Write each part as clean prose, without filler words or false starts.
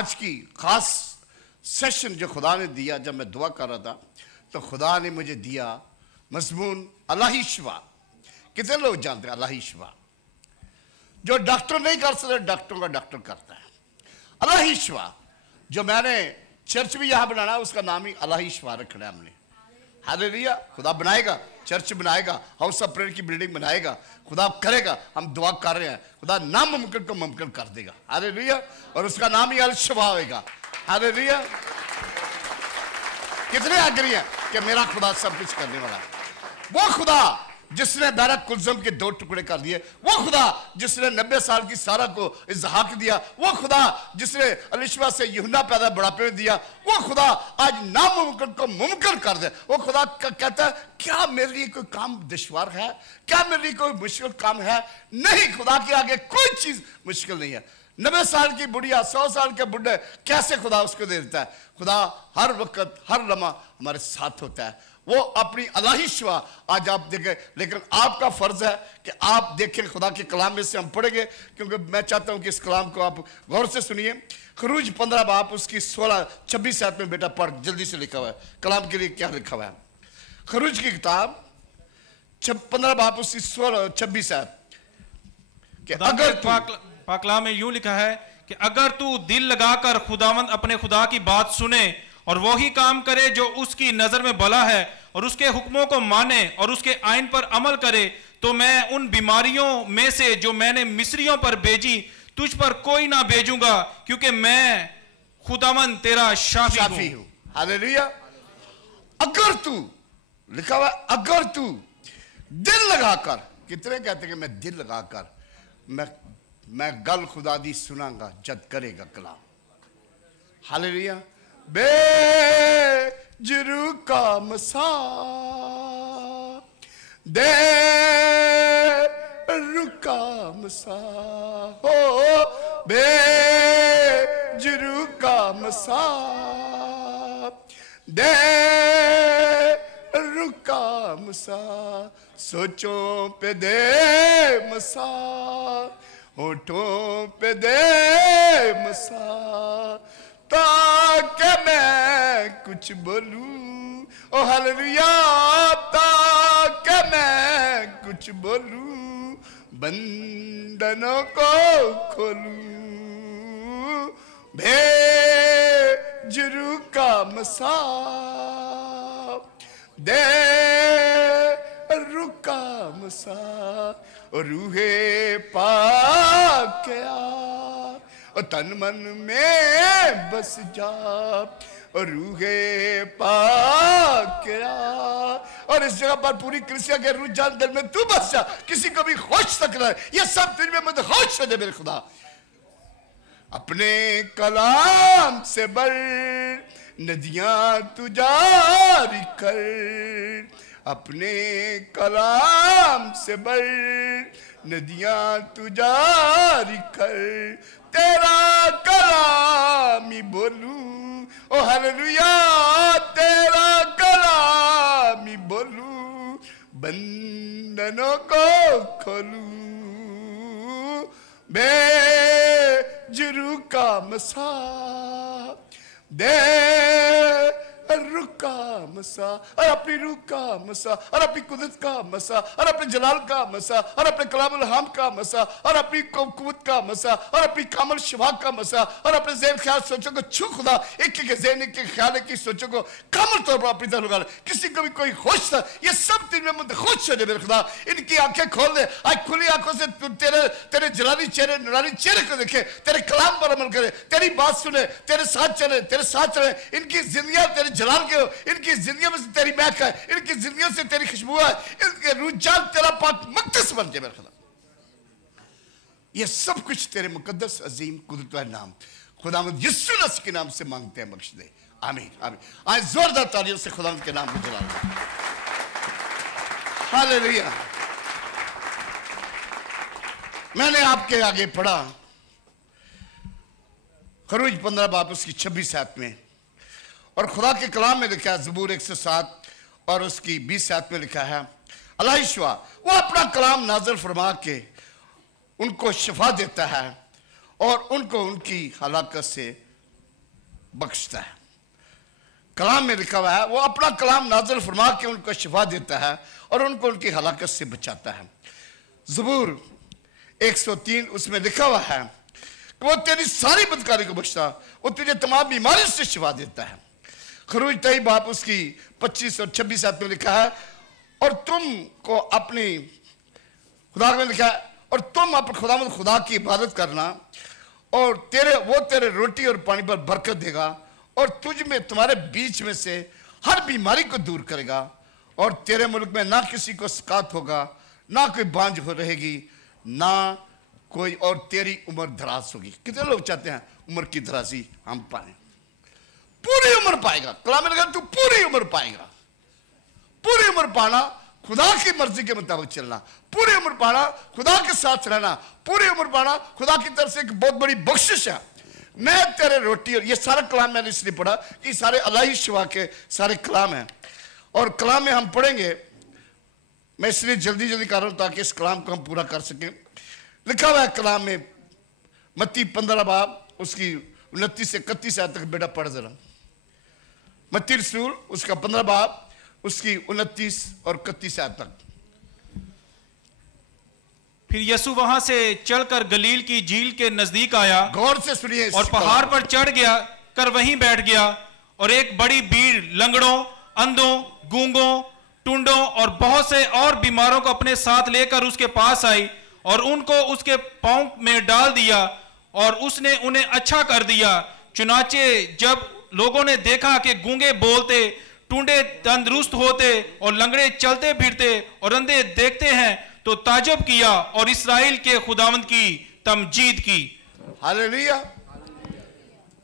آج کی خاص سیشن جو خدا نے دیا، جب میں دعا کر رہا تھا تو خدا نے مجھے دیا مضمون الہی شفا. کتنے لوگ جانتے ہیں الہی شفا؟ جو ڈاکٹر نہیں کر سکتے ڈاکٹروں کا ڈاکٹر کرتا ہے. الہی شفا جو میں نے چرچ بھی یہاں بنانا اس کا نام ہی الہی شفا رکھنا ہے ہم نے. ہاللیلویا. خدا بنائے گا، چرچ بنائے گا، ہاؤس آف پریئر کی بلڈنگ بنائے گا، خدا کرے گا. ہم دعا کر رہے ہیں خدا ناممکن کو ممکن کر دے گا. ہاللیلویا. اور اس کا نام ہی الشفا ہوئے گا. ہاللیلویا. کتنے آگری ہیں کہ میرا خدا سب کچھ کرنے والا ہے؟ وہ خدا جس نے بیرق کلزم کے 2 ٹکڑے کر دیے، وہ خدا جس نے 90 سال کی سارہ کو اسحاق دیا، وہ خدا جس نے الیشبا سے یوحنا پیدا بڑھاپے میں دیا، وہ خدا آج ناممکن کو ممکن کر دے. وہ خدا کہتا ہے کیا میرے لیے کوئی کام دشوار ہے؟ کیا میرے لیے کوئی مشکل کام ہے؟ نہیں، خدا کے آگے کوئی چیز مشکل نہیں ہے. 90 سال کی بڑھیا، 100 سال کے بڑھے کیسے خدا اس کو دے دیتا ہے؟ خدا ہر وقت ہر لمحہ ہمارے ساتھ ہوتا ہے. وہ اپنی الہی شفا آج آپ دیکھیں. لیکن آپ کا فرض ہے کہ آپ دیکھیں خدا کے کلام میں سے ہم پڑھیں گے، کیونکہ میں چاہتا ہوں کہ اس کلام کو آپ غور سے سنیے. خروج 15 باب اس کی 16-26 آیت میں بیٹا پڑھ، جلدی سے لکھا ہوا ہے کلام کے لیے کیا لکھا ہوا ہے. خروج کی کتاب 15 باب اس کی 16-26 آیت کہ اگر پاک کلام میں یوں لکھا ہے کہ اگر تو دل لگا کر خداوند اپنے خدا کی بات سنے اور وہی کام کرے جو اس کی نظر میں بھلا ہے اور اس کے حکموں کو مانے اور اس کے آئین پر عمل کرے، تو میں ان بیماریوں میں سے جو میں نے مصریوں پر بھیجی تجھ پر کوئی نہ بھیجوں گا، کیونکہ میں خداوند تیرا شافی ہوں. ہاللیلویا. اگر تو لکھا ہوا ہے اگر تو دل لگا کر. کتنے کہتے ہیں کہ میں دل لگا کر میں گل خدا دی سناں گا جد کرے گا کلام. ہاللیلویا. بے جرو کا مسا دے رکا مسا ہو بے جرو کا مسا دے رکا مسا سوچوں پہ دے مسا ہونٹوں پہ دے مسا تاکہ میں کچھ بولوں. او ہاللیلویا. تاکہ میں کچھ بولوں بندنوں کو کھولوں. بھیجرو کا مسا دے رکا مسا روح پاک آ اور تن من میں بس جا اور روح پاک آ. اور اس جگہ پر پوری کلیسیا کے روح جان دل میں تو بس جا. کسی کو بھی خوش تک رہے، یہ سب دل میں مدہوش ہو جائے میرے خدا. اپنے کلام سے بڑھ ندیاں تو جاری کر، اپنے کلام سے بڑھ ندیاں تو جاری کر. تیرا کلام ہی بولوں. او ہاللیلویا. تیرا کلام ہی بولوں بندنوں کو کھولوں. بے جرو کا مسا دے رکا مسا اور اپنی روح کا مسا اور اپنی قدرت کا مسا اور اپنے جلال کا مسا اور اپنے کلام الہام کا مسا اور اپنی قوت کا مسا اور اپنی کامل شفا کا مسا اور اپنے ذہن خیال سوچوں کو چھو خدا ایک ایک ذہن ایک ایک خیال ایک سوچوں کو کامل طور پر اپنی طرف لگا لے. کسی کو بھی کوئی خوش تھا، یہ سب دل میں مدہوش ہو جائے میرے خدا. ان کی آنکھیں کھول دے آج، کھلی آنکھوں سے تیرے جلالی چہرے نورانی چہرے کو دیکھے، تیرے کلام پر عمل کرے، تیری بات سنے، تیرے ساتھ چلے، تیرے ساتھ چلے. ان کی زندگیاں تیرے جلال کے ہو، ان کی زندگیوں میں سے تیری مہک ہے، ان کی زندگیوں سے تیری خوشبو ہے، ان کے رجحان تیرا پاک مقدس بن جائے میرے خدا. یہ سب کچھ تیرے مقدس عظیم قدرت و نام خداوند یسوع مسیح کے نام سے مانگتے ہیں، بخش دے. آمین آمین. آئے زوردار تالیوں سے خداوند کے نام کو جلال دے. ہاللیلویا. میں نے آپ کے آگے پڑھا خروج 15 باب اس کی 26 آیت میں، اور خدا کے کلام میں لکھا ہے زبور 107 اور اس کی 20 آیت میں لکھا ہے الہی شفا. وہ اپنا کلام نازل فرما کے ان کو شفا دیتا ہے اور ان کو ان کی ہلاکت سے बख्शता है। कलाम में लिखा हुआ है वो अपना कलाम नाज़िल फरमा के उनको शिफा देता है और उनको उनकी हलाकत से बचाता है। ज़बूर 103 उसमें लिखा हुआ है कि वो तेरी सारी बदकारी को बख्शता, वो तुझे तमाम बीमारी से शिफा देता है। खरूज 23 बाब उसकी 25 और 26 आयत में लिखा है और तुमको अपनी खुदा में लिखा है और तुम अपने खुदा की इबादत करना और तेरे रोटी और पानी पर बरकत देगा और तुझ में तुम्हारे बीच में से हर बीमारी को दूर करेगा और तेरे मुल्क में ना किसी को सकात होगा, ना कोई बांझ हो रहेगी, ना कोई, और तेरी उम्र दराज होगी। कितने लोग चाहते हैं उम्र की दराजी हम पाए? पूरी उम्र पाएगा। कलाम में लगा तू पूरी उम्र पाएगा। पूरी उम्र पाना, खुदा की मर्जी के मुताबिक चलना, पूरी उम्र पाना, खुदा के साथ रहना, पूरी उम्र पाना खुदा की तरफ से एक बहुत बड़ी बख्शिश है। मैं तेरे रोटी, और ये सारा कलाम मैंने इसलिए पढ़ा कि सारे अलाही शिवा के सारे कलाम हैं और कलाम में हम पढ़ेंगे। मैं इसलिए जल्दी जल्दी कर रहा हूं ताकि इस कलाम को हम पूरा कर सकें। लिखा हुआ है कलाम में मत्ती 15 बाब उसकी 29 से 31 आयत तक, बेटा पढ़ जरा। मत्ती रसूल उसका 15 बाब उसकी 29 और 31 आयत तक। फिर यीशु वहां से चलकर गलील की झील के नजदीक आया, गौर से सुनिए, और पहाड़ पर चढ़ गया कर वहीं बैठ गया और एक बड़ी भीड़ लंगड़ों, अंधों, गूंगों, टुंडों और बहुत से और बीमारों को अपने साथ लेकर उसके पास आई और उनको उसके पांव में डाल दिया और उसने उन्हें अच्छा कर दिया। चुनाचे जब लोगों ने देखा कि गूंगे बोलते, टूंडे तंदुरुस्त होते और लंगड़े चलते फिरते और अंधे देखते हैं तो ताज्जुब किया और इस्राएल के खुदावंद की तमजीद की। हालेलुया।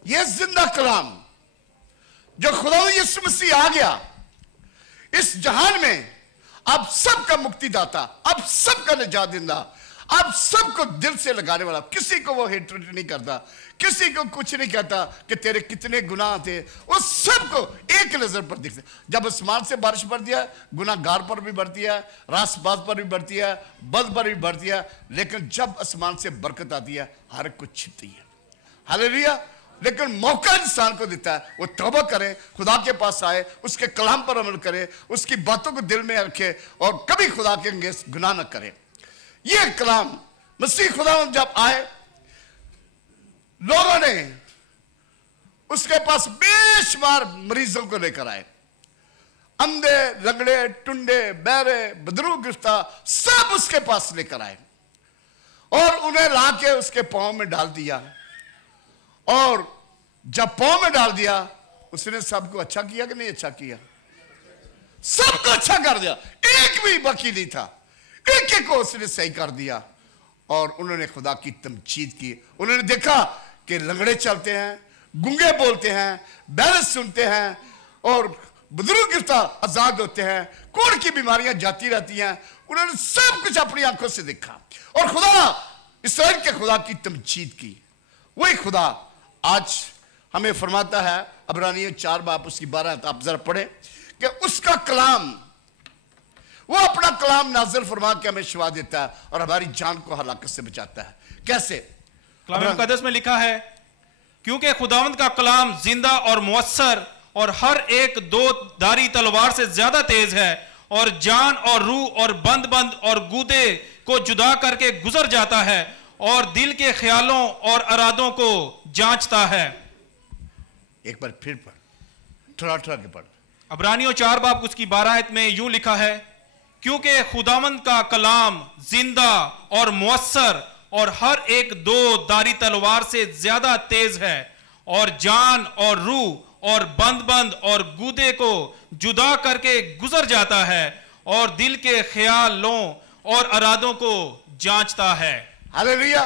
ये जिंदा कलाम जो खुदावंद यीशु मसीह आ गया इस जहान में, अब सबका मुक्तिदाता, अब सबका निजात देना, अब सबको दिल से लगाने वाला, किसी को वो हेट्रेट नहीं करता, किसी को कुछ नहीं कहता कि तेरे कितने गुनाह थे, वो सबको एक नजर पर दिखते। जब आसमान से बारिश बढ़ती है, गुनाहगार पर भी बढ़ती है, रासबाज पर भी बढ़ती है, बद पर भी बढ़ती है, लेकिन जब आसमान से बरकत आती है हर कुछ छिपती है। हालेलुया। लेकिन मौका इंसान को देता है वो तौबा करे, खुदा के पास आए, उसके कलाम पर अमल करे, उसकी बातों को दिल में रखे और कभी खुदा के अंगेज गुनाह न करे। ये कलाम मसीह खुदा जब आए, लोगों ने उसके पास बेशुमार मरीजों को लेकर आए, अंधे, लंगड़े, टुंडे, बहरे, बदरू गिरफ्ता, सब उसके पास लेकर आए और उन्हें लाके उसके पांव में डाल दिया। और जब पांव में डाल दिया उसने सबको अच्छा किया कि नहीं अच्छा किया? सबको अच्छा कर दिया, एक भी बाकी नहीं था, एक एक को उसने सही कर दिया और उन्होंने खुदा की तमजीद की। उन्होंने देखा कि लंगड़े चलते हैं, गूंगे बोलते हैं, बहरे सुनते हैं और बुजुर्ग गिरफ्ता आजाद होते हैं, कोढ़ की बीमारियां जाती रहती हैं। उन्होंने सब कुछ अपनी आंखों से देखा और खुदा, इस्राएल के खुदा की तमजीद की। वही खुदा आज हमें फरमाता है, अब्रानियों 4 बाब उसकी 12 आप जरा पढ़े, कि उसका कलाम, वो अपना कलाम नाज़िल फरमा के हमें शिफा देता है और हमारी जान को हलाकत से बचाता है। कैसे? कलाम मुकद्दस में लिखा है, क्योंकि खुदावंद का कलाम जिंदा और मुअस्सर और हर एक दो धारी तलवार से ज्यादा तेज है और जान और रूह और बंद बंद और गूदे को जुदा करके गुजर जाता है और दिल के ख्यालों और इरादों को जांचता है। एक बार फिर पढ़, थोड़ा के पढ़। अब्रानियों 4 बाब उसकी 12 आयत में यूं लिखा है, क्योंकि खुदावंद का कलाम जिंदा और मुअस्सर और हर एक दो धारी तलवार से ज्यादा तेज है और जान और रूह और बंद बंद और गूदे को जुदा करके गुजर जाता है और दिल के ख्यालों और इरादों को जांचता है। हालेलुया।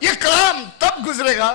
ये कलाम तब गुजरेगा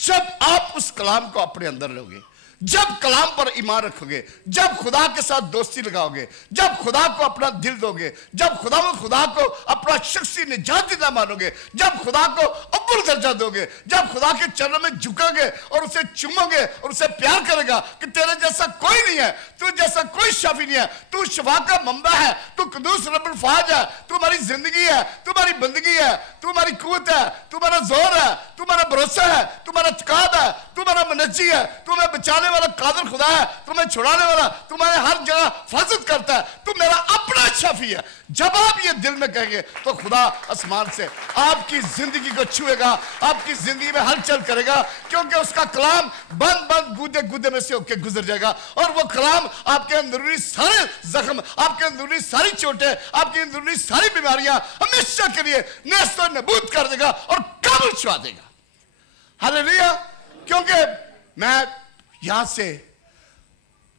जब आप उस कलाम को अपने अंदर लोगे, जब कलाम पर ईमान रखोगे, जब खुदा के साथ दोस्ती लगाओगे, जब खुदा को अपना दिल दोगे, जब खुदा को अपना शख्सी निजात देना मानोगे, जब खुदा को अव्वल दर्जा दोगे, जब खुदा के चरणों में झुकोगे और उसे चूमोगे और उसे प्यार करेगा कि तेरे जैसा कोई नहीं है, तू जैसा कोई शाफी नहीं है, तू शिफा का मंबा है, तू कुदूस रब्बुल फाज है, तू हमारी जिंदगी है, तू हमारी बंदगी है, तू हमारी कुव्वत है, तू हमारा जोर है, तू हमारा भरोसा है, तू हमारा तकाद है, तू हमारा मुनज्जी है, तू हमें बचाने वाला कादिर खुदा है, तुम्हें छुड़ाने वाला, तुम्हारे हर जगह हिफाजत करता है, तू मेरा अपना शाफी है। जब आप ये दिल में कहेंगे तो खुदा आसमान से आपकी जिंदगी को छुएगा, आपकी जिंदगी में हलचल करेगा, क्योंकि उसका कलाम बंद बंद गूदे गूदे में से होकर गुजर जाएगा और वो कलाम आपके अंदरूनी सारे जख्म, आपके अंदरूनी सारी चोटें, आपकी अंदरूनी सारी बीमारियां हमेशा के लिए नेस्त और नबूद कर देगा और काबुल छुआ देगा। हालेलुया। क्योंकि मैं यहां से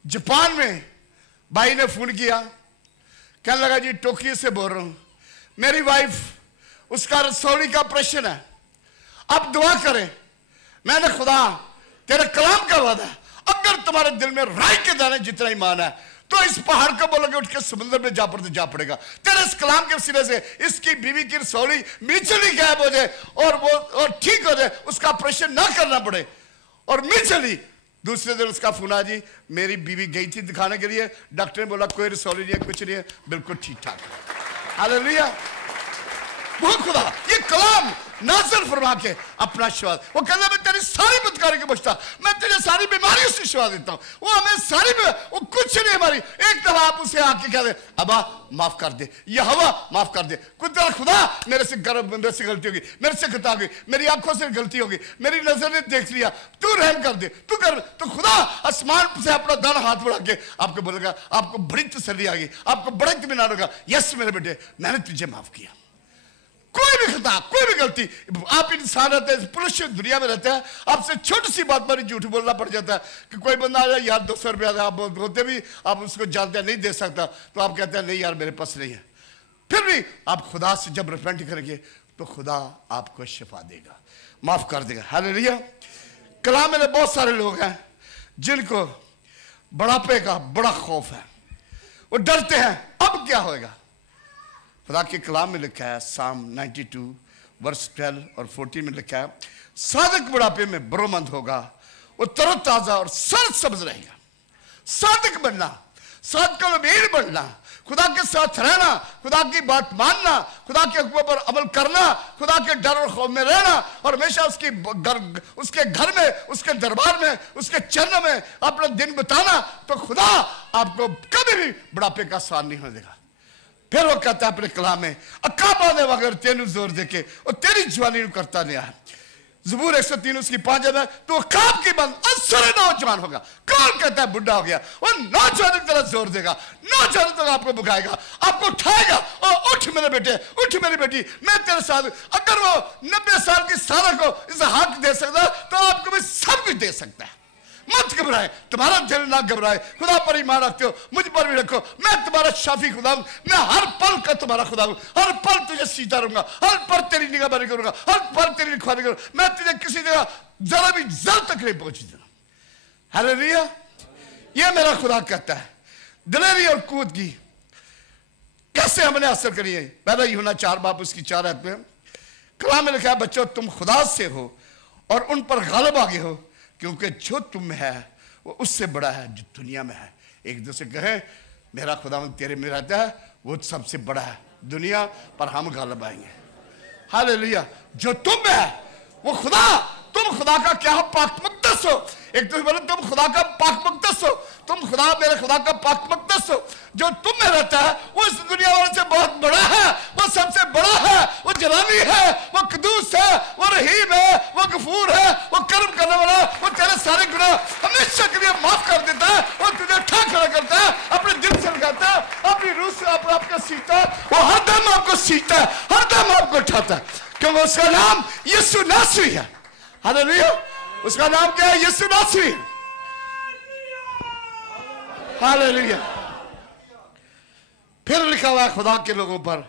जापान में भाई ने फोन किया, कहने लगा जी टोक्यो से बोल रहा हूं, मेरी वाइफ उसका रसौली का ऑपरेशन है, अब दुआ करें। मैंने खुदा तेरे कलाम का वादा है, अगर तुम्हारे दिल में राई के दाने जितना ईमान है तो इस पहाड़ को बोलोगे उठ के समुद्र में जा पड़ते जा पड़ेगा। तेरे इस कलाम के वसीले से इसकी बीवी की रसौली मिचली गायब हो जाए और ठीक हो जाए, उसका ऑपरेशन ना करना पड़े। और मिचली दूसरे दिन उसका फोन आ जी, मेरी बीवी गई थी दिखाने के लिए, डॉक्टर ने बोला कोई रसौली नहीं है, कुछ नहीं है, बिल्कुल ठीक ठाक है। हालेलुया। वो खुदा ये कलाम नाज़िल फरमा के अपना शिफा, वो कहता मैं तेरी सारी बदकारी को बचता, मैं तुझे सारी बीमारियों से शिफा देता हूं। वो हमें सारी वो कुछ नहीं हमारी, एक दफा आप उसे आके कह दे अबा माफ कर दे, या हवा माफ कर दे, खुदा मेरे से गलती होगी, मेरे से खता होगी, मेरी आंखों से गलती होगी, मेरी नजर ने देख लिया, तू रहम कर दे, तू कर, तो खुदा आसमान से अपना दाना हाथ बढ़ा के आपको बोलेगा, आपको बड़ी तसल्ली आ गई, आपको बड़ा इत्मीनान होगा, यस मेरे बेटे मैंने तुझे माफ किया। कोई भी खता, कोई भी गलती, आप इंसान रहते हैं, पुलिस दुनिया में रहते हैं, आपसे छोटी सी बात पर झूठ बोलना पड़ जाता है कि कोई बंदा आ जाए यार 200 रुपया आप होते भी आप उसको जानते हैं नहीं दे सकता, तो आप कहते हैं नहीं यार मेरे पास नहीं है। फिर भी आप खुदा से जब रिपेंट करेंगे तो खुदा आपको शिफा देगा, माफ कर देगा। हालेलुया। कलाम में बहुत सारे लोग हैं जिनको बुढ़ापे का बड़ा खौफ है, वो डरते हैं अब क्या होगा। खुदा के कलाम में लिखा है साम 92 वर्स 12 और 14 में लिखा है सादिक बुढ़ापे में बरोमंद होगा, वो तरोताजा और सरसब्ज रहेगा। सादिक बनना, सादिक अमीर बनना, खुदा के साथ रहना, खुदा की बात मानना, खुदा के हुक्म पर अमल करना, खुदा के डर और खौफ में रहना और हमेशा उसके घर में, उसके दरबार में, उसके चरणों में अपना दिन बिताना, तो खुदा आपको कभी भी बुढ़ापे का साथ नहीं होने देगा। फिर वो कहता है अपने कलाम में अकाबा ने मगर तेनू जोर देके और तेरी जवानी करता नहीं है। ज़बूर 103 उसकी 5 है, तो अकाब की बंद असर नौजवान होगा। कौन कहता है बुढ़ा हो गया, वो नौजवान की तरह जोर देगा, नौजवान तक आपको बुखाएगा, आपको उठाएगा और उठ मेरे बेटे, उठ मेरी बेटी, मैं तेरे साथ। अगर वो 90 साल की सारा को इस हक दे सकता तो आपको भी सब कुछ दे सकता है। मत घबराए, तुम्हारा दिल ना घबराए, खुदा पर ईमान रखते हो, मुझ पर भी रखो, मैं तुम्हारा शाफी खुदा हूं, मैं हर पल का तुम्हारा खुदा हूं, हर पल तुझे सीता रहूंगा, हर पल तेरी निगहबानी करूंगा, हर पल तेरी रखवाली करूंगा, मैं तुझे किसी जगह जरा भी जर तक नहीं पहुंची दूंगा। हालेलुया। ये मेरा खुदा कहता है। दिलेरी और कूद की कैसे हमने हासिल करी है, पहला यूहन्ना 4 बाब उसकी 4 आयत में कलाम में लिखा है बच्चों तुम खुदा से हो और उन पर गालिब आ गए हो, क्योंकि जो तुम में है वो उससे बड़ा है जो दुनिया में है। एक दूसरे कहे मेरा खुदा तेरे में रहता है, वो सबसे बड़ा है दुनिया पर, हम गालिब आएंगे। हालेलुया। जो तुम में है वो खुदा, तुम खुदा का क्या हो, पाक मुक़द्दस हो। एक दूसरे बोले तुम खुदा का पाक मुक़द्दस हो, तुम खुदा मेरे खुदा का पाक मुक़द्दस हो। जो तुम में रहता है वो इस दुनिया वाले से बहुत बड़ा है, वो सबसे बड़ा है, वो जलाली है, वो कदूस है, वो रहीम है, वो गफूर है, वो कर्म करने वाला, वो तेरे सारे गुनाह हमेशा के लिए माफ कर देता है, वो तुझे उठा खड़ा करता है, अपने दिल से लगाता है, अपनी रूह से आपको सीखता है, वो हर दम आपको सीखता है, हर दम आपको उठाता है, क्योंकि उसका नाम यीशु नासरी है। हालेलुया। उसका नाम क्या है? यीशु नासरी। हालेलुया। फिर लिखा हुआ है खुदा के लोगों पर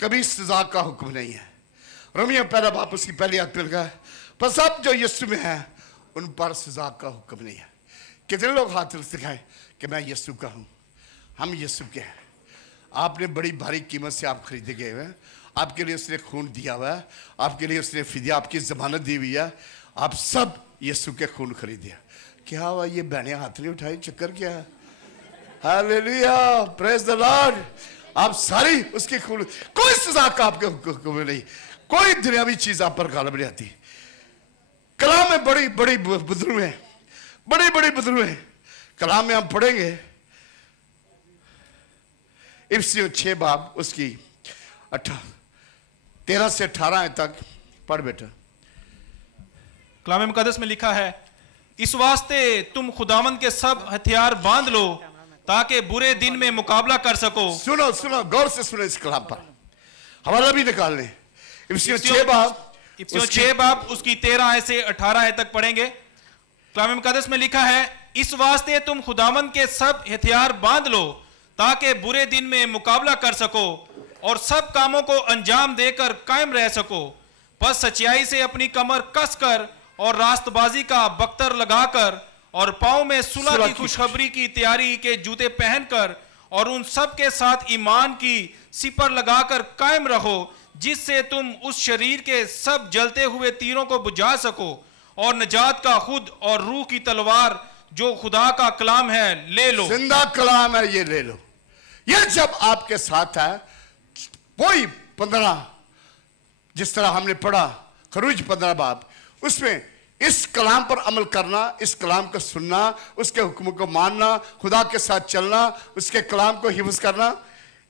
कभी सजा का हुक्म नहीं है। रोमियो 1 बाब उसकी पहली आयत में लिखा है बस अब जो यीशु में है उन पर सजा का हुक्म नहीं है। कितने लोग हाथ दिखाए कि मैं यीशु का हूं, हम यीशु के हैं। आपने बड़ी भारी कीमत से आप खरीदे गए हैं, आपके लिए उसने खून दिया हुआ है, आपके लिए उसने फिदिया, आपकी जमानत दी हुई है, आप सब यीशु के खून खरीदे। क्या हुआ, ये बहने हाथ नहीं उठाई, चक्कर क्या है? Hallelujah, praise the Lord. आप सारी उसकी खून, कोई सजा का आपके हुक्म में नहीं, कोई दुनियावी चीज आप पर गालिब नहीं आती। कलाम में बड़ी बड़ी बुजुर्ग हैं, बड़ी बड़ी बुजुर्ग हैं। कलाम में हम पढ़ेंगे इफ्सियों 6 बाब उसकी 13 से 18 तक पढ़ बेटा। कलाम मुकद्दस में लिखा है, इस वास्ते तुम खुदावंद के सब हथियार बांध लो ताकि बुरे दिन में मुकाबला कर सको। सुनो सुनो, गौर से सुनो, इस कलाम पर हवाला भी निकाल लें। इफ्सियों 6 बाब उसकी 13 से 18 तक पढ़ेंगे। कलाम मुकद्दस में लिखा है, इस वास्ते तुम खुदावंद के सब हथियार बांध लो ताकि बुरे दिन में मुकाबला कर सको और सब कामों को अंजाम देकर कायम रह सको। बस सच्चाई से अपनी कमर कसकर और रास्तबाजी का बख्तर लगाकर और पांव में सुलह की खुशखबरी की तैयारी के जूते पहनकर और उन सब के साथ ईमान की सिपर लगाकर कायम रहो, जिससे तुम उस शरीर के सब जलते हुए तीरों को बुझा सको और नजात का खुद और रूह की तलवार जो खुदा का कलाम है ले लो। जिंदा कलाम है, ये ले लो। ये जब आपके साथ है, वही 15 जिस तरह हमने पढ़ा खरूज 15 बाब, उसमें इस कलाम पर अमल करना, इस कलाम को सुनना, उसके हुक्म को मानना, खुदा के साथ चलना, उसके कलाम को हिफ्ज़ करना।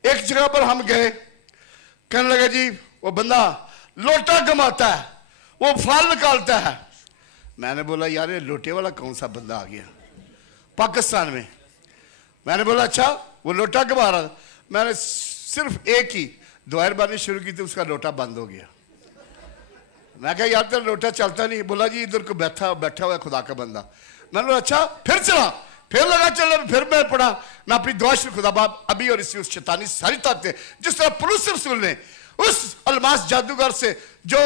एक जगह पर हम गए, कहने लगा जी वो बंदा लोटा गमाता है, वो फाल निकालता है। मैंने बोला यार ये लोटे वाला कौन सा बंदा आ गया पाकिस्तान में। मैंने बोला अच्छा वो लोटा गमा रहा। मैंने सिर्फ एक ही दुआर बानी शुरू की थी, उसका लोटा बंद हो गया। मैं कहा यार तेरा लोटा चलता नहीं। बोला जी इधर को बैठा हुआ है खुदा का बंदा। मैंने बोला अच्छा, फिर चला, फिर लगा चलना, फिर मैं पढ़ा। मैं अपनी दुआ शुरू, खुदा बाप अभी और इसी उस शैतानी सारी ताकतें, जिस तरह पुलिस रसूल ने उस अलमास जादूगर से जो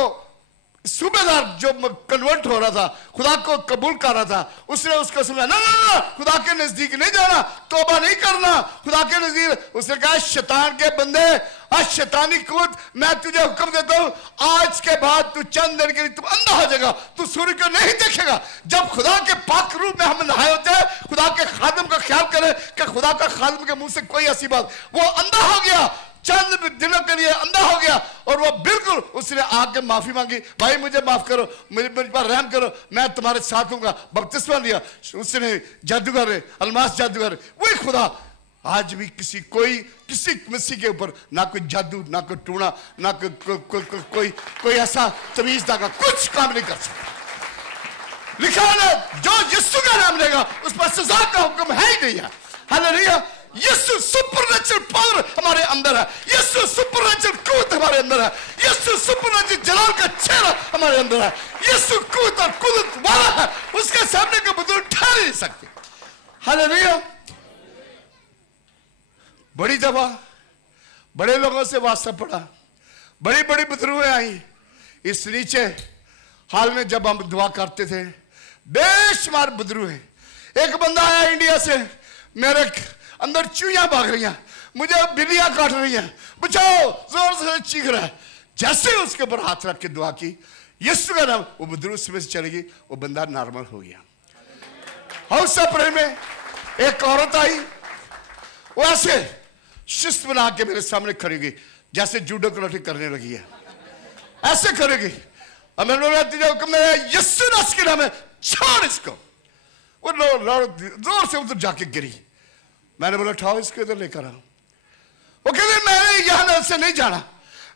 सूबेदार जो कन्वर्ट हो रहा था, खुदा को कबूल कर रहा था, उसने उसको सुना ना ना ना खुदा के नजदीक नहीं जाना, तौबा नहीं करना खुदा के नजदीक। उसने कहा शैतान के बंदे, आज शैतानी कूद, मैं तुझे हुक्म देता हूं आज के बाद तू चंद दिन के लिए तू अंधा हो जाएगा, तू सूर्य को नहीं देखेगा। जब खुदा के पाक रूप में हम नहाए होते हैं, खुदा के खादिम का ख्याल करें कि खुदा का खादिम के मुंह से कोई ऐसी बात, वो अंधा हो गया, चंद दिनों के लिए अंधा हो गया। और वो बिल्कुल उसने आके माफी मांगी, भाई मुझे माफ करो, मुझे पर रहम करो, मैं तुम्हारे साथ हूँगा, बपतिस्मा लिया। उसने जादूगर, अलमास जादूगर, वही खुदा आज भी किसी मसीह के ऊपर ना कोई जादू, ना कोई टूणा, ना कोई ऐसा तमीज धागा कुछ काम नहीं कर सकता। लिखा है जो यीशु का नाम लेगा उस पर सजा का हुक्म है ही नहीं है। हालेलुया। यीशु सुपरनेचुरल पावर हमारे अंदर है, यीशु सुपरनेचुरल कुव्वत हमारे अंदर है, यीशु सुपरनेचुरल जलाल का चेहरा हमारे अंदर है। यीशु कुव्वत और कुदरत वाला है, उसके सामने का बुजुर्ग ठहर नहीं सकते। हालेलुया। बड़ी दफा बड़े लोगों से वास्ता पड़ा, बड़ी बड़ी बुजुर्गें आई इस नीचे हाल में जब हम दुआ करते थे, बेशुमार बुजुर्ग हैं। एक बंदा आया इंडिया से, मेरे अंदर चूहियां भाग रही हैं, मुझे बिल्लियां काट रही हैं, बचाओ, जोर से चीख रहा है। जैसे उसके ऊपर हाथ रख के दुआ की, यीशु का नाम, वो बुजुर्ग उसमें से चली गई, वो बंदा नॉर्मल हो गया। हाउस सप्रे में एक औरत आई, वो ऐसे शिस्त बना के मेरे सामने खड़ी गई, जैसे जूडो कराटे करने लगी है, ऐसे करेगी। और मैंने बोला यीशु के नाम है छोड़ इसको। वो जोर से उधर जाके गिरी। मैंने बोला उठाओ इसको इधर लेकर आओ। वो कहते मैंने यहां से नहीं जाना,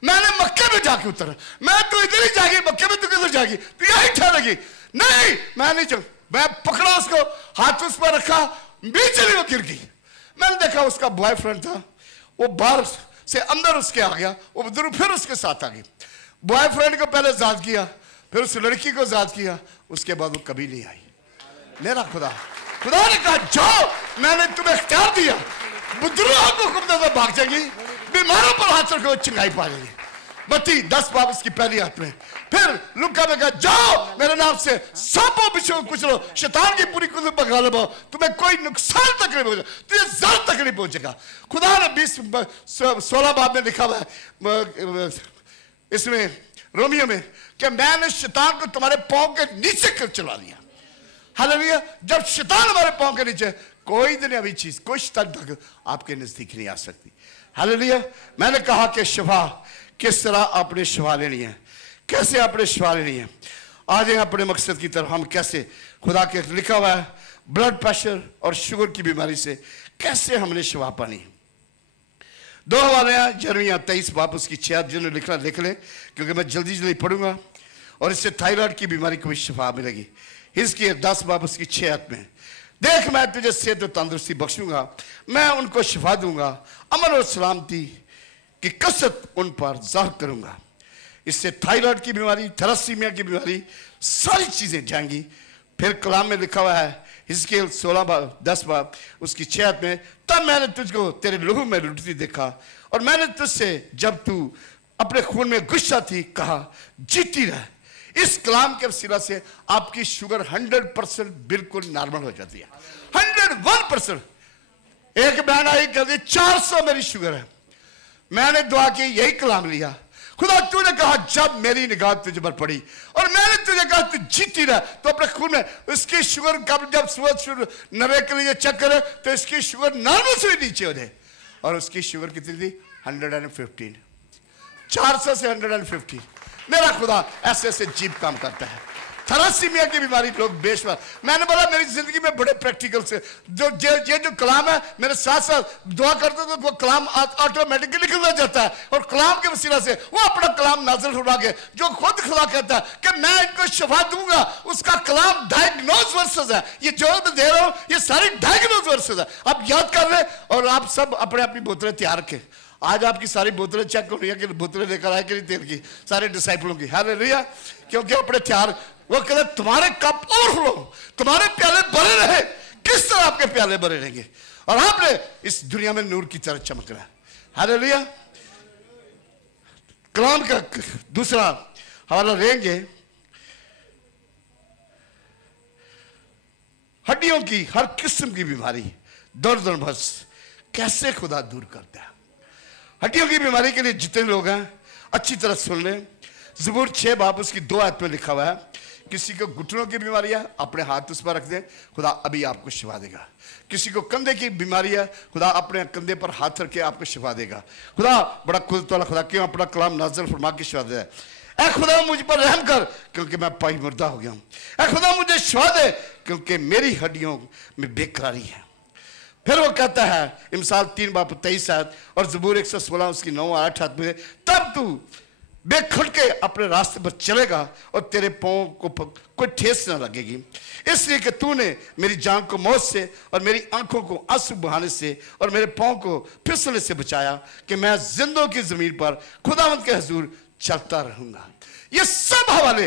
मैंने मक्के में जाके उतरा। मैं तो इधर ही जाएगी, मक्के में तू किधर जाएगी, तू यहीं ठहरेगी। नहीं मैं नहीं चल। मैं पकड़ा उसको, हाथ उस पर रखा, बीच में वो गिर गई। मैंने देखा उसका बॉयफ्रेंड था, वो बाहर से अंदर उसके आ गया, वो बुजुर्ग फिर उसके साथ आ गई। बॉयफ्रेंड को पहले याद किया, फिर उस लड़की को याद किया, उसके बाद वो कभी नहीं आई। मेरा खुदा ने कहा जाओ, मैंने तुम्हें इख्तियार दिया, बुजुर्गों को हुक्म देकर भाग जाएगी, बीमारों पर हाथ रखो चंगाई पा लेंगे। मत्ती 10 बाब इसकी पहली आयत में। फिर लूका में कहा जाओ मेरे नाम से सांपों बिच्छू कुछ लो, शैतान की पूरी कुल पर गालिब हो, तुम्हें कोई नुकसान तक नहीं पहुंचेगा, तुझे जर तक नहीं पहुंचेगा। खुदा ने 16 बाब में लिखा हुआ है इसमें रोमियो में कि मैंने शैतान को तुम्हारे पांव के नीचे कर चला दिया। हालेलुया। जब शैतान हमारे पांव के नीचे, कोई दुनियावी चीज कोई शैतान तक आपके नजदीक नहीं आ सकती। हालेलुया। मैंने कहा कि शिफा किस तरह अपने शिफा लेनी है, कैसे अपने शिफा लेनी है। आज अपने मकसद की तरफ हम कैसे खुदा के लिखा हुआ है ब्लड प्रेशर और शुगर की बीमारी से कैसे हमने शिफा पानी। 2 हवाले हैं, यिर्मयाह 23 बाब उसकी 6 जिन्होंने लिखना लिख लें क्योंकि मैं जल्दी जल्दी पढ़ूंगा और इससे थायराइड की बीमारी को भी शिफा मिलेगी। हिजकिय्याह 10 बाब उसकी 6 में, देख मैं तुझे सेहत और तंदुरुस्ती बख्शूंगा, मैं उनको शिफा दूंगा, अमन और सलामती की कसरत उन पर ज़ाहिर करूंगा। इससे थायराइड की बीमारी, थैलेसीमिया की बीमारी, सारी चीजें जाएंगी। फिर कलाम में लिखा हुआ है हिजकिय्याह 16 बाब 10 बाब उसकी 6 में, तब मैंने तुझको तेरे लहू में लुटती देखा और मैंने तुझसे जब तू अपने खून में गुस्सा थी कहा जीती रह। इस कलाम के वसीला से आपकी शुगर 100% बिल्कुल नॉर्मल हो जाती है। 101%। एक बहन आई कहती 400 मेरी शुगर है, मैंने दुआ की, यही कलाम लिया, खुदा तूने कहा जब मेरी निगाह तुझ पर पड़ी और मैंने तुझे कहा तू जीती रह, तो अपने खून में इसकी शुगर कब जब सुबह नरे के लिए चेक करे तो इसकी शुगर नॉर्मल से भी नीचे हो जाए और उसकी शुगर कितनी थी 115। 400 से 150। मेरा खुदा ऐसे ऐसे जीप काम करता है। थैलेसीमिया की बीमारी लोग बेशुमार, मैंने बोला मेरी जिंदगी में बड़े प्रैक्टिकल से ये जो कलाम है मेरे साथ साथ दुआ करते तो वो कलाम ऑटोमेटिकली निकलता जाता है और कलाम के वसीला से वो अपना कलाम नाज़िल उड़ा के जो खुद खुदा कहता है कि मैं इनको शिफा दूंगा, उसका कलाम डायग्नोज वर्सेस है। ये जो मैं दे रहा हूं ये सारी डायग्नोज वर्सेस है। आप याद कर रहे और आप सब अपने अपनी बोतलें तैयार रखें। आज आपकी सारी बोतलें चेक हो रही है कि बोतलें लेकर आए कि नहीं तेल की, सारे डिसाइपलों की। हालेलुया। क्योंकि अपने तैयार, वो कहते तुम्हारे कप ओवरफ्लो, तुम्हारे प्याले भरे रहे। किस तरह आपके प्याले भरे रहेंगे और आपने इस दुनिया में नूर की तरह चमकना है। हालेलुया। कलाम का दूसरा हवाला लेंगे हड्डियों की हर किस्म की बीमारी, दर्द और भस कैसे खुदा दूर करता है। हड्डियों की बीमारी के लिए जितने लोग हैं अच्छी तरह सुन लें। ज़बूर 6 बाब उसकी 2 आयत में लिखा हुआ है, किसी को घुटनों की बीमारी है अपने हाथ उस पर रख दें, खुदा अभी आपको शिफा देगा। किसी को कंधे की बीमारी है, खुदा अपने कंधे पर हाथ रख के आपको शिफा देगा। खुदा बड़ा कुदरत वाला खुदा क्यों अपना कलाम नाज़िल फरमा के शिफा दे। ऐ खुदा मुझ पर रहम कर क्योंकि मैं पाई मुर्दा हो गया हूं। ऐ खुदा मुझे शिफा दे क्योंकि मेरी हड्डियों में बेकरारी है। फिर वो कहता है इमसाल 3 बाब 23 आयत और ज़बूर 116 उसकी 9 और 8 आयत में, तब तू बेखुद के अपने रास्ते पर चलेगा और तेरे पांव को कोई ठेस न लगेगी, इसलिए कि तूने मेरी जान को मौत से और मेरी आंखों को आंसू बहाने से और मेरे पांव को फिसलने से बचाया कि मैं जिंदों की जमीन पर खुदावंद के हुजूर चलता रहूंगा। ये सब हवाले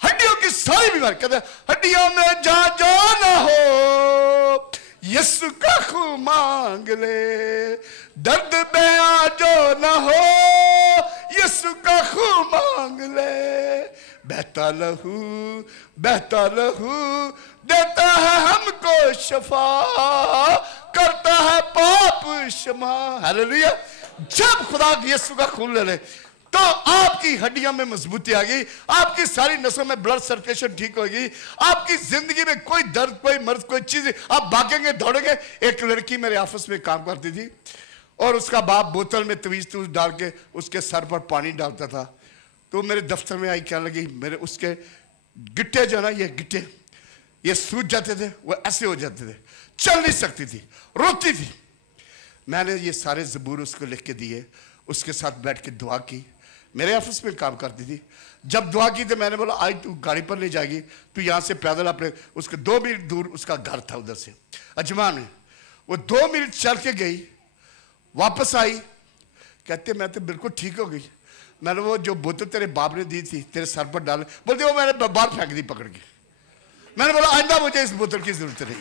हड्डियों की सारी बीमारी, कहते हैं हड्डियों में जा जो ना हो यीशु का खून मांग ले, दर्द में आ जो ना हो यीशु का खून मांग ले, बहता लहू देता है हमको शफा, करता है पाप क्षमा। हालेलुया। जब खुदा यीशु का खून ले ले तो आपकी हड्डियों में मजबूती आ गई, आपकी सारी नसों में ब्लड सर्कुलेशन ठीक होगी, आपकी जिंदगी में कोई दर्द कोई मर्द कोई चीज, आप भागेंगे दौड़ेंगे। एक लड़की मेरे ऑफिस में काम करती थी और उसका बाप बोतल में तवीज तूज डाल के उसके सर पर पानी डालता था, तो मेरे दफ्तर में आई कहने लगी मेरे उसके गिट्टे जो ना ये गिट्टे ये सूज जाते थे, वो ऐसे हो जाते थे, चल नहीं सकती थी, रोती थी। मैंने ये सारे ज़बूर उसको लिख के दिए, उसके साथ बैठ के दुआ की। मेरे ऑफिस में काम करती थी। जब दुआ की तो मैंने बोला आज तू गाड़ी पर ले जाएगी, तू यहाँ से पैदल अपने उसके 2 मील दूर उसका घर था उधर से अजमान में, वो 2 मील चल के गई, वापस आई, कहते मैं तो बिल्कुल ठीक हो गई। मैंने वो जो बोतल तेरे बाप ने दी थी तेरे सर पर डाले, बोलते वो मैंने बाहर फेंक दी पकड़ के। मैंने बोला आइंदा मुझे इस बोतल की जरूरत नहीं।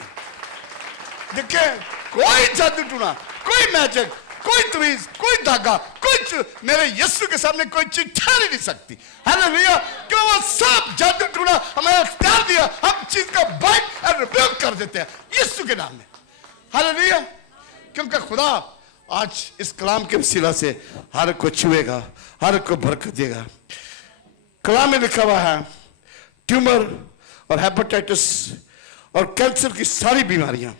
देखे कोई जादू टूना, कोई मैजिक, कोई तवीज, कोई धागा, कोई मेरे यीशु के सामने कोई चीज ठहर ही नहीं सकती। हालेलुया, क्यों वो सब जादू टूना हमें अख्तियार दिया, हम चीज का बाइट और रिब्यूक कर देते हैं यीशु के नाम में। हालेलुया, क्योंकि खुदा आज इस कलाम के वसीला से हर को छुएगा, हर को बरकत देगा। कलाम में लिखा हुआ है ट्यूमर और हेपेटाइटिस और कैंसर की सारी बीमारियां,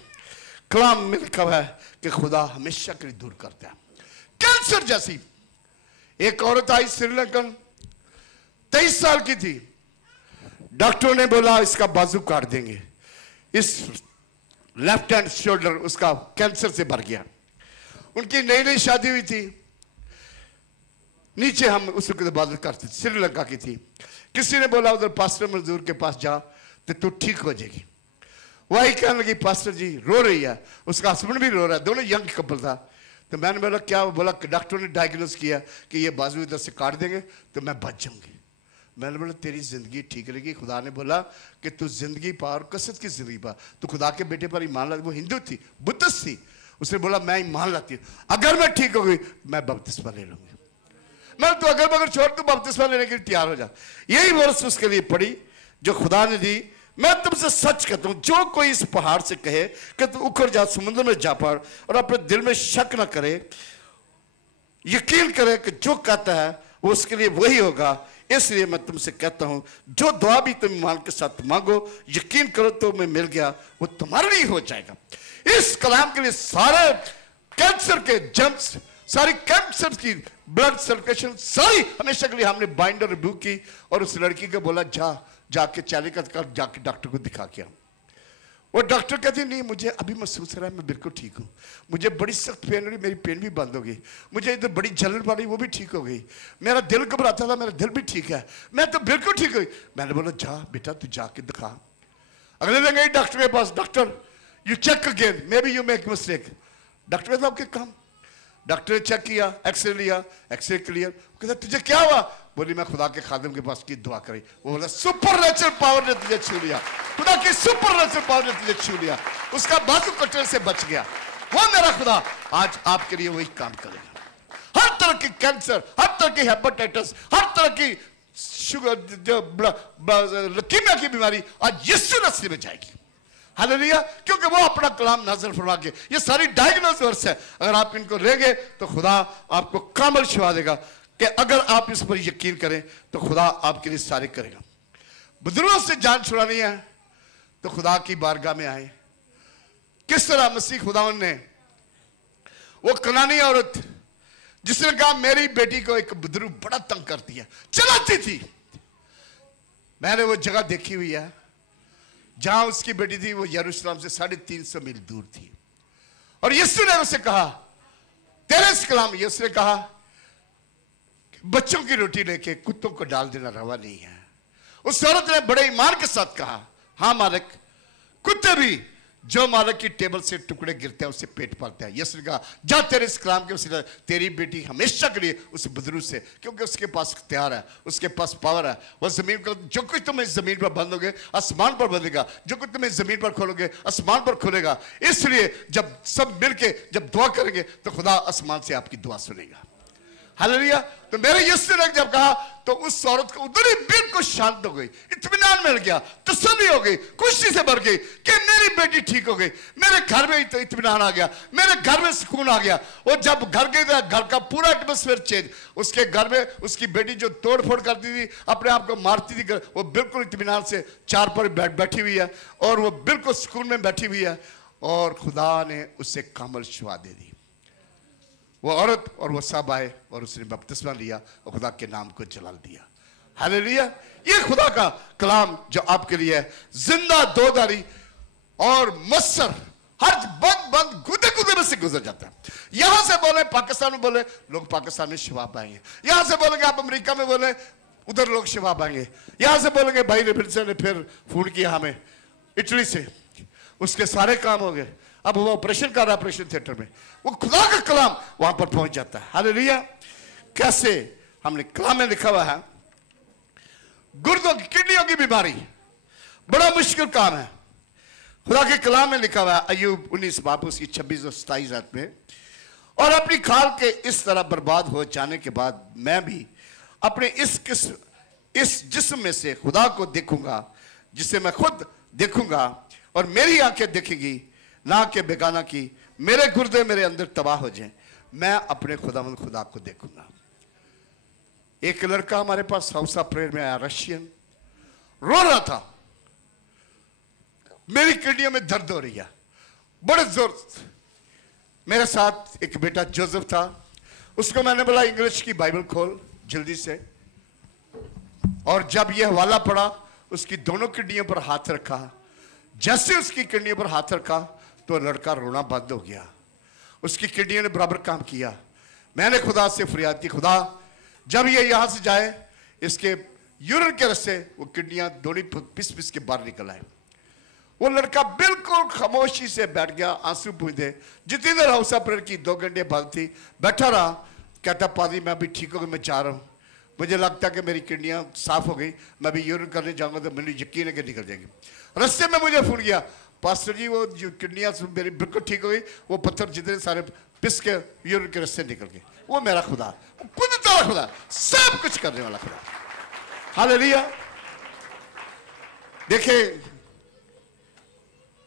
कलाम में लिखा हुआ है कि खुदा हमेशा के लिए दूर करता है। कैंसर जैसी एक औरत आई श्रीलंकन, 23 साल की थी, डॉक्टरों ने बोला इसका बाजू काट देंगे, इस लेफ्ट हैंड शोल्डर उसका कैंसर से भर गया। उनकी नई नई शादी हुई थी, नीचे हम उस वक्त इबादत करते थे, श्रीलंका की थी। किसी ने बोला उधर पास्टर मजदूर के पास जा तो तू ठीक हो जाएगी। वही कहने लगी पास्टर जी रो रही है, उसका हस्बैंड भी रो रहा है, दोनों यंग कपल था। तो मैंने बोला क्या? बोला डॉक्टर ने डायग्नोस किया कि ये बाजू इधर से काट देंगे तो मैं बच जाऊंगी। मैंने बोला तेरी जिंदगी ठीक रहेगी। खुदा ने बोला कि तू जिंदगी पा और कसरत की जिंदगी पा, तू खुदा के बेटे पर ईमान ला। वो हिंदू थी, बुद्धिस्ट थी, उसने बोला मैं ईमान लाती हूँ, अगर मैं ठीक हो गई मैं बपतिस्मा ले लूंगी। मैं तो अगर मगर छोड़ तू बपतिस्मा लेने के लिए तैयार हो जा। यही वर्ष उसके लिए पड़ी जो खुदा ने दी। मैं तुमसे सच कहता हूं, जो कोई इस पहाड़ से कहे कि तू उखड़ जा, समुद्र में जा पड़, और अपने दिल में शक ना करे, यकीन करे कि जो कहता है वो उसके लिए वही होगा। इसलिए मैं तुमसे कहता हूं जो दुआ भी तुम ईमान के साथ मांगो, यकीन करो तो मैं मिल गया, वो तुम्हारे लिए हो जाएगा। इस कलाम के लिए सारे कैंसर के जम्स, सारी कैंसर की ब्लड सर्कुलेशन सारी हमेशा के लिए हमने बाइंड और रिव्यू की। और उस लड़की को बोला जाके चाली का जाके डॉक्टर को दिखा के। वो डॉक्टर कहती नहीं मुझे अभी महसूस हो रहा है, मैं बिल्कुल ठीक हूँ, मुझे बड़ी सख्त पेन हो रही, मेरी पेन भी बंद हो गई, मुझे इधर बड़ी जलन पड़ रही वो भी ठीक हो गई, मेरा दिल घबराता था मेरा दिल भी ठीक है, मैं तो बिल्कुल ठीक हुई। मैंने बोला जा बेटा तू जाके दिखा। अगले दिन गई डॉक्टर के पास, doctor you check again maybe you make mistake. Doctor साहब के काम, डॉक्टर ने चेक किया, एक्सरे लिया, एक्सरे क्लियर। कहता तुझे क्या हुआ? बोली मैं खुदा के खादिम के पास की दुआ करी। वो बोला सुपर नेचुरल पावर ने तुझे छू लिया, खुदा की सुपर नेचुरल पावर ने तुझे छू लिया, उसका बाजू कटने से बच गया। वो मेरा खुदा आज आपके लिए वही काम करेगा। हर तरह की कैंसर, हर तरह की हेपेटाइटिस, हर तरह की शुगर, लीकेमिया की बीमारी आज यीशु नस्ल में जाएगी। हालेलुया, क्योंकि वो अपना कलाम नाज़िल फरमा के, ये सारी डायग्नोस वर्स है, अगर आप इनको लेंगे तो खुदा आपको कामल शिफा देगा कि अगर आप इस पर यकीन करें तो खुदा आपके लिए सारे करेगा। बुजुर्गों से जान छुड़ानी है तो खुदा की बारगाह में आए। किस तरह मसीह खुदा ने वो कनानी औरत जिसने कहा मेरी बेटी को एक बुजुर्ग बड़ा तंग करती है, चलाती थी, मैंने वो जगह देखी हुई है जहां उसकी बेटी थी, वो यरूशलेम से 350 मील दूर थी। और यीशु ने उसे कहा तेरे इस कलाम, यीशु ने कहा बच्चों की रोटी लेके कुत्तों को डाल देना रवा नहीं है। उस औरत ने बड़े ईमान के साथ कहा हाँ मालिक, कुत्ते भी जो मालिक की टेबल से टुकड़े गिरते हैं उससे पेट पालते हैं। यीशु ने कहा जा तेरे इस कलाम के वसीले तेरी बेटी हमेशा के लिए उस बुजुर्ग से, क्योंकि उसके पास इख्तियार है, उसके पास पावर है। वह जमीन को जो कुछ तुम इस जमीन पर बंदोगे आसमान पर बंधेगा, जो कुछ तुम इस जमीन पर खोलोगे आसमान पर खुलेगा। इसलिए जब सब मिलके जब दुआ करेंगे तो खुदा आसमान से आपकी दुआ सुनेगा। हालेलुया। तो मेरे यीशु ने जब कहा तो उस औरत को उधर ही बिल्कुल शांत हो गई, इत्मीनान मिल गया, तसल्ली हो गई, खुशी से भर गई कि मेरी बेटी ठीक हो गई, मेरे घर में तो इत्मीनान आ गया, मेरे घर में सुकून आ गया। वो जब घर गई तो घर का पूरा एटमोस्फेयर चेंज। उसके घर में उसकी बेटी जो तोड़ फोड़ करती थी, अपने आप को मारती थी, वो बिल्कुल इत्मीनान से चार पर बैठी हुई है और वो बिल्कुल सुकून में बैठी हुई है। और खुदा ने उसे कामल शिफा दे दी। वो औरत और वो सब आए और उसने बपतिस्मा लिया और खुदा के नाम को जलाल दिया। हालेलुया। ये खुदा का कलाम जो आपके लिए है, जिंदा दोधारी और मस्सर हर बंद गुदे में से गुजर जाता है। यहां से बोले पाकिस्तान में बोले लोग पाकिस्तान में शिफा पाएंगे, यहां से बोलेंगे आप अमेरिका में बोले उधर लोग शिफा पाएंगे, यहां से बोलेंगे भाई रिबिल्सन ने फिर फोन किया हमें इटली से, उसके सारे काम हो गए, अब वो ऑपरेशन कर रहा है ऑपरेशन थिएटर में। वो खुदा का कलाम वहां पर पहुंच जाता है। हालेलुया। कैसे? हमने कलाम में लिखा हुआ है गुर्दों की किडनियों की बीमारी बड़ा मुश्किल काम है। खुदा के कलाम में लिखा हुआ है अय्यूब 19 बाब उसकी 26 और 27 आयत में, اور اپنی کھال کے اس طرح برباد ہو جانے کے بعد میں بھی اپنے اس جسم میں سے خدا کو دیکھوں گا جسے میں خود دیکھوں گا اور میری آنکھیں دیکھیں گی نہ کہ بیگانہ کی. میرے گردے میرے اندر تباہ ہو جائیں. میں اپنے خدا کو دیکھوں گا. ایک لڑکا ہمارے پاس ہاؤسا پریئر میں آیا, رشین, رو رہا تھا, میری کڈنیوں میں درد ہو رہی ہے بڑے زور. میرے ساتھ ایک بیٹا جوزف تھا, اس کو میں نے بولا انگلش کی بائبل کھول جلدی سے, اور جب یہ حوالہ پڑا اس کی دونوں کڈنیوں پر ہاتھ رکھا. جیسے اس کی کڈنیوں پر ہاتھ رکھا تو لڑکا رونا بند ہو گیا. اس کی کڈنیوں نے برابر کام کیا. میں نے خدا سے فریاد کی, خدا جب یہ یہاں سے جائے اس کے یورین کے رستے وہ کڈنیاں دونوں پس پس کے باہر نکل آئے. وہ لڑکا بالکل خاموشی سے بیٹھ گیا, آنسو پوچھتے. جتنی دیر ہاؤسا پریئر کی 2 گھنٹے بعد تھی, بیٹھا رہا. کہتا پادری میں ابھی ٹھیک ہو گیا, میں جا رہا ہوں, مجھے لگتا ہے کہ میری کڈنیاں صاف ہو گئی, میں ابھی یورین کرنے جاؤں گا تو مجھے یقین ہے کہ نکل جائے گی. رستے میں مجھے فون کیا, پاسٹر جی وہ جو کڈنیاں میری بالکل ٹھیک ہو گئی, وہ پتھر جتنے سارے پس کے یورین کے رستے نکل گئے. وہ میرا خدا, قدرت والا خدا, سب کچھ کرنے والا خدا. ہاللیلویا. دیکھیں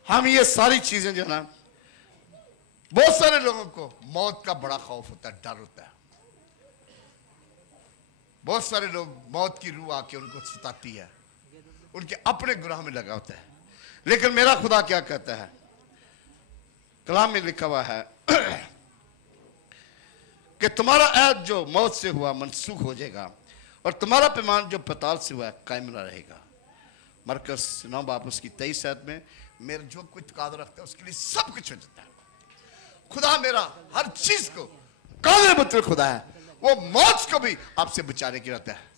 ہم یہ ساری چیزیں جو نا, بہت سارے لوگوں کو موت کا بڑا خوف ہوتا ہے, ڈر ہوتا ہے. بہت سارے لوگ موت کی روح آ کے ان کو ستاتی ہے, ان کے اپنے گناہ میں لگا ہوتا ہے. لیکن میرا خدا کیا کہتا ہے, کلام میں لکھا ہوا ہے کہ تمہارا عہد جو موت سے ہوا منسوخ ہو جائے گا, اور تمہارا پیمان جو پتال سے ہوا ہے قائم نہ رہے گا. مرکز 9 باب اس کی 23 آیت میں, میرا جو کوئی تقاضا رکھتا ہے اس کے لیے سب کچھ ہو جاتا ہے. خدا میرا ہر چیز کو قادر مطلق خدا ہے, وہ موت کو بھی آپ سے بچانے کی رہتا ہے.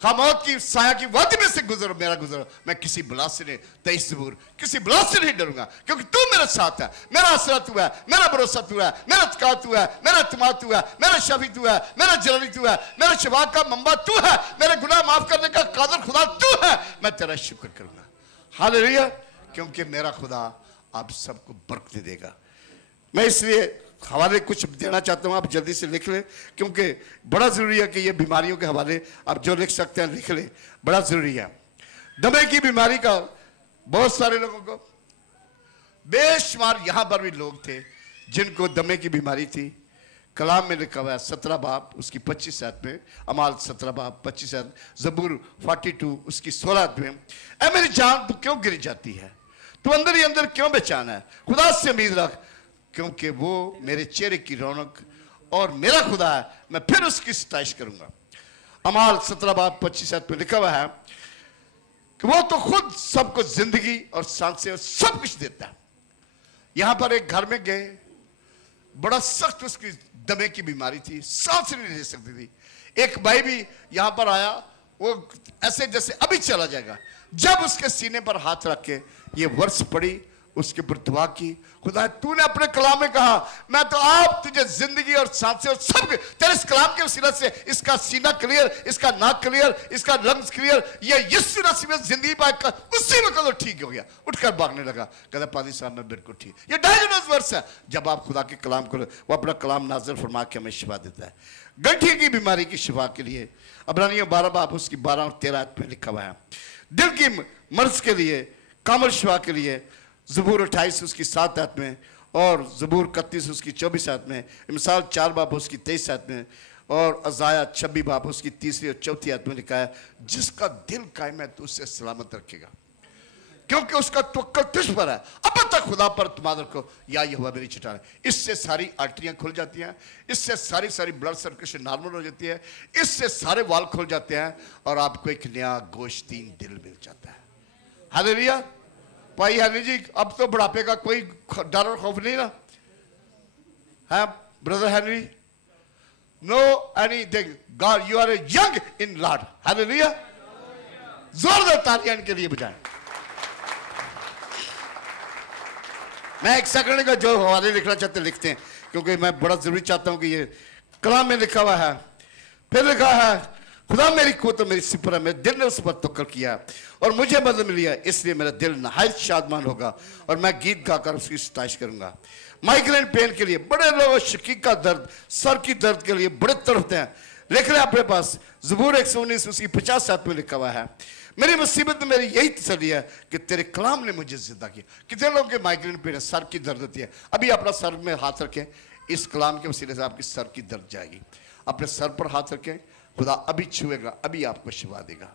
خواہ موت کی سایہ کی وادی میں سے گزرو میرا گزرو, میں کسی بلا سے نہیں, 23 زبور, کسی بلا سے نہیں ڈروں گا, کیونکہ تو میرے ساتھ ہے. میرا آسرا تو ہے, میرا بھروسہ تو ہے, میرا تقاضا تو ہے, میرا اعتماد تو ہے, میرا شفیع تو ہے, میرا جلالی تو ہے, میرا شفا کا منبع تو ہے, میرے گناہ معاف کرنے کا قادر خدا تو ہے. میں تیرا شکر کروں گا. ہاللیلویا. کیونکہ میرا خدا آپ سب کو برکت دے گا. میں اس لیے حوالے کچھ دینا چاہتا ہوں, آپ جلدی سے لکھ لیں, کیونکہ بڑا ضروری ہے کہ یہ بیماریوں کے حوالے آپ جو لکھ سکتے ہیں لکھ لیں, بڑا ضروری ہے. دمے کی بیماری کا بہت سارے لوگوں کو, بے شمار یہاں پر بھی لوگ تھے جن کو دمے کی بیماری تھی. کلام میں لکھا ہوا ہے 17 باب اس کی 25 آیت میں, اعمال 17 باب 25 آیت, زبور 42 اس کی 16 آیت میں, اے میری جان تو کیوں گری جاتی ہے, تو اندر ہی اندر کیوں بے چین ہے, خدا سے امید رکھ کیونکہ وہ میرے چہرے کی رونق اور میرا خدا ہے, میں پھر اس کی ستائش کروں گا. اعمال 17 باب 25 آیت میں لکھا ہوا ہے کہ وہ تو خود سب کو زندگی اور سانسیں اور سب کچھ دیتا ہے. یہاں پر ایک گھر میں گئے, بڑا سخت اس کی دمے کی بیماری تھی, سانس نہیں لے سکتی تھی. ایک بھائی بھی یہاں پر آیا, وہ ایسے جیسے ابھی چلا جائے گا. جب اس کے سینے پر ہاتھ رکھ کے یہ ورس پڑی, اس کے پر دعا کی, خدا تو نے اپنے کلام میں کہا میں تو آپ تجھے زندگی اور سانسیں اور سب تیرے اس کلام کے وسیلہ سے اس کا سینہ کلیئر, اس کا ناک کلیئر, اس کا لنگز کلیئر, یہ یسوع نسیب میں زندگی پائے گا. اسی وقت وہ ٹھیک ہو گیا, اٹھ کر بھاگنے لگا. کہتا پادری صاحب میں بالکل ٹھیک. یہ ڈائگنوز ورس ہے. جب آپ خدا کے کلام کو, وہ اپنا کلام نازل فرما کے ہمیں شفا دیتا ہے. گنٹھی کی بیماری کی شفا کے لیے عبرانیوں 12 باب اس کی 12 اور 13 آیت میں لکھا ہوا ہے. دل کی مرض کے لیے, کامل شفا کے لیے زبور 28 اس کی 7 آیت میں, اور زبور 31 اس کی 24 آیت میں, مثال 4 باب اس کی 23 آیت میں, اور ازایہ 26 باب اس کی 3 اور 4 آیت میں لکھا ہے جس کا دل قائم ہے تو اس سے سلامت رکھے گا, کیونکہ اس کا توکل تجھ پر ہے. اب تک خدا پر اعتماد رکھو, یا یہوہ میری چٹان ہے. اس سے ساری آرٹریاں کھل جاتی ہیں, اس سے ساری بلڈ سرکولیشن نارمل ہو جاتی ہے, اس سے سارے وال کھل جاتے ہیں, اور آپ کو ایک نیا گوشتین دل مل جاتا ہے. ہاللیلویا. بھائی ہنری جی اب تو بڑھاپے کا کوئی ڈر اور خوف نہیں نا ہے brother Henry, no anything, God you are a young in Lord. Hallelujah. زوردار تالیاں ان کے لیے بجائیں. میں ایک سیکنڈ کا جو حوالے لکھنا چاہتے ہیں لکھتے ہیں, کیونکہ میں بڑا ضروری چاہتا ہوں کہ یہ کلام میں لکھا ہوا ہے. پھر لکھا ہے خدا میری قوت و میری سپر ہے, میرے دل نے اس پر توکل کیا اور مجھے مدد ملی ہے, اس لیے میرا دل نہایت شادمان ہوگا اور میں گیت گا کر اس کی ستائش کروں گا. माइग्रेन पेन के लिए बड़े लोग, शकीका दर्द, सर की दर्द के लिए बड़े तड़पते हैं। लिख रहे हैं अपने पास ज़बूर 119 उसकी 50 में लिखा हुआ है, मेरी मुसीबत में मेरी यही तसल्ली है कि तेरे कलाम ने मुझे जिंदा किया। कितने लोगों के माइग्रेन पेन है, सर की दर्द होती है, अभी अपना सर में हाथ रखें, इस कलाम के वसीले से आपकी सर की दर्द जाएगी। अपने सर पर हाथ रखें, खुदा अभी छुएगा, अभी आपको शिफा देगा।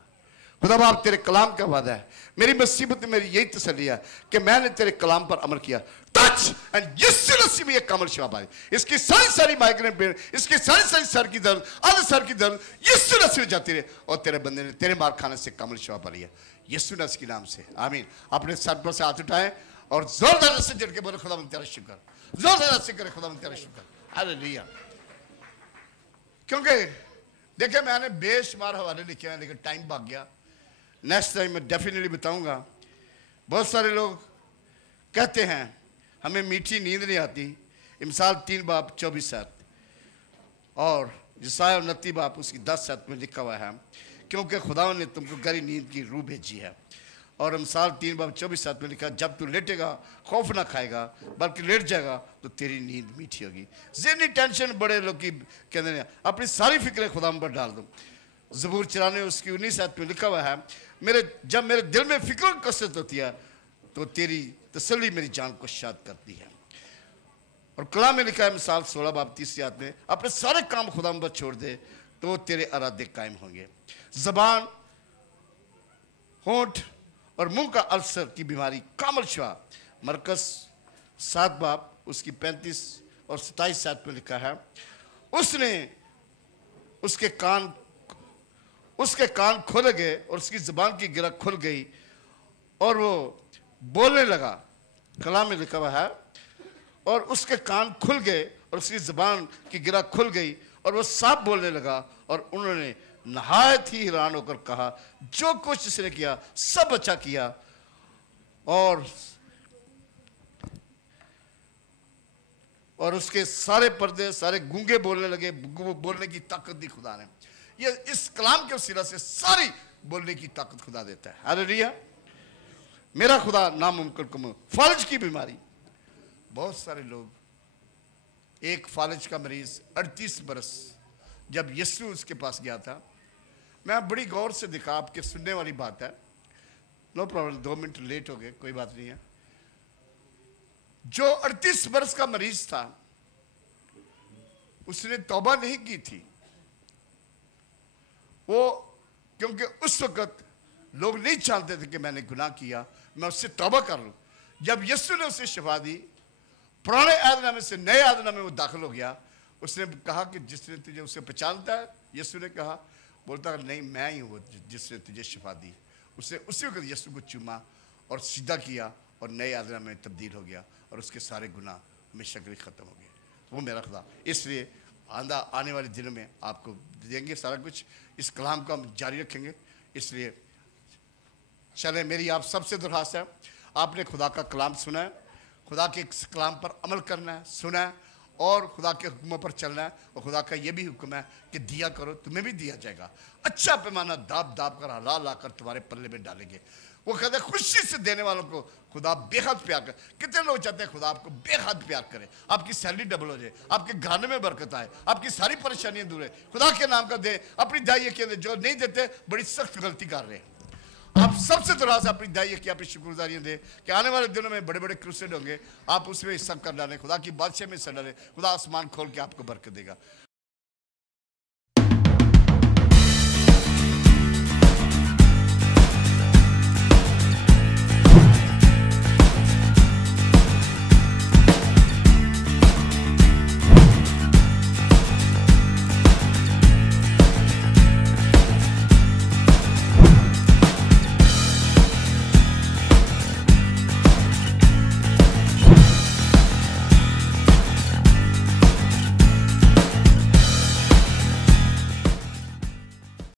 खुदा बाप तेरे कलाम का वादा है, मेरी मुसीबत में मेरी यही तसल्ली है कि मैंने तेरे कलाम पर अमल किया। टच एंड यीशु मसीह में ये कमल शिफा पाई। इसकी सारी माइग्रेन पेन, इसकी सारी सर की दर्द, आधे सर की दर्द यीशु मसीह में जाती रहे, और तेरे बंदे ने तेरे मार खाने से कमल शिफा पा लिया, यीशु मसीह के नाम से, आमीन। अपने सर पर से हाथ उठाएं और जोरदार से झटके बोले खुदा तेरा शुक्र, जोरदार से करे खुदा तेरा शुक्र, हालेलुया। क्योंकि देखिए मैंने बेशुमार हवाले लिखे हैं, लेकिन टाइम भाग गया। नेक्स्ट टाइम मैं डेफिनेटली बताऊंगा। बहुत सारे लोग कहते हैं हमें मीठी नींद नहीं आती, इमसाल 3:24 और यशायाह 29 उसकी 10 में लिखा हुआ है, क्योंकि खुदा ने तुमको गहरी नींद की रूह भेजी है। और इमसाल 3:24 में लिखा है, जब तू लेटेगा खौफ ना खाएगा, बल्कि लेट जाएगा तो तेरी नींद मीठी होगी। ज़हनी टेंशन बड़े लोग की कहते हैं, अपनी सारी फिक्रें खुदा पर डाल दो। ज़बूर 94 उसकी 19 में लिखा हुआ है, जब मेरे दिल में फिक्र कसरत होती है तो तेरी तसल्ली मेरी जान को शाद करती है। और कलाम में लिखा है मिसाल 16:30 में, अपने सारे काम खुदा पर छोड़ दे तो तेरे इरादे कायम होंगे। ज़बान, होंठ और मुंह का अल्सर की बीमारी कामल शिफा। मरकस 7 उसकी 35 और 27 में लिखा है, उसके कान खुल गए और उसकी ज़बान की गिरा खुल गई और वो बोलने लगा। कलाम में लिखा हुआ है, और उसके कान खुल गए और उसकी ज़बान की गिरा खुल गई और वो साफ बोलने लगा। और उन्होंने नहायत ही हैरान होकर कहा, जो कुछ इसने किया सब अच्छा किया। और उसके सारे पर्दे सारे गूंगे बोलने लगे, बोलने की ताकत दी खुदा ने। ये इस कलाम के वसीला से सारी बोलने की ताकत खुदा देता है, हालेलुया। मेरा खुदा नामुमकिन को। फालिज की बीमारी, बहुत सारे लोग, एक फालिज का मरीज 38 बरस, जब यीशु उसके पास गया था, मैं बड़ी गौर से देखा, आपके सुनने वाली बात है, नो प्रॉब्लम, 2 मिनट लेट हो गए, कोई बात नहीं है। जो 38 बरस का मरीज था, उसने तौबा नहीं की थी, वो क्योंकि उस वक्त लोग नहीं चाहते थे कि मैंने गुनाह किया, मैं उससे तौबा कर लूं। जब यीशु ने उसे शिफा दी, पुराने आदनामे से नए आदनामे में वो दाखिल हो गया। उसने कहा कि जिसने तुझे उसे पहचानता है, यीशु ने कहा, बोलता नहीं मैं ही हूँ जिसने तुझे शिफा दी। उसने उसी वक्त यीशु को चूमा और सीधा किया और नए आदनामे में तब्दील हो गया और उसके सारे गुनाह हमेशा के लिए ख़त्म हो गए। वो मेरा खुदा, इसलिए आने वाले दिनों में आपको देंगे सारा कुछ, इस कलाम को हम जारी रखेंगे। इसलिए चले, मेरी आप सबसे दरख्वास्त है, आपने खुदा का कलाम सुना है, खुदा के इस कलाम पर अमल करना है, सुना है और खुदा के हुक्मों पर चलना है। और खुदा का ये भी हुक्म है कि दिया करो तुम्हें भी दिया जाएगा, अच्छा पैमाना दाब दाब कर हला ला कर तुम्हारे पल्ले में डालेंगे। वो कहते हैं खुशी से देने वालों को खुदा बेहद प्यार करे। कितने लोग चाहते हैं खुदा आपको बेहद प्यार करे, आपकी सैलरी डबल हो जाए, आपके घराने में बरकत आए, आपकी सारी परेशानियां दूर है, खुदा के नाम का दे। अपनी दाई के जो नहीं देते बड़ी सख्त गलती कर रहे हैं। आप सबसे थोड़ा सा अपनी दाई की अपनी शुक्रगुजारियां दे कि आने वाले दिनों में बड़े बड़े क्रूसेड होंगे, आप उसमें हिस्सा कर डालें, खुदा की बादशाह में हिस्सा डालें, खुदा आसमान खोल के आपको बरकत देगा।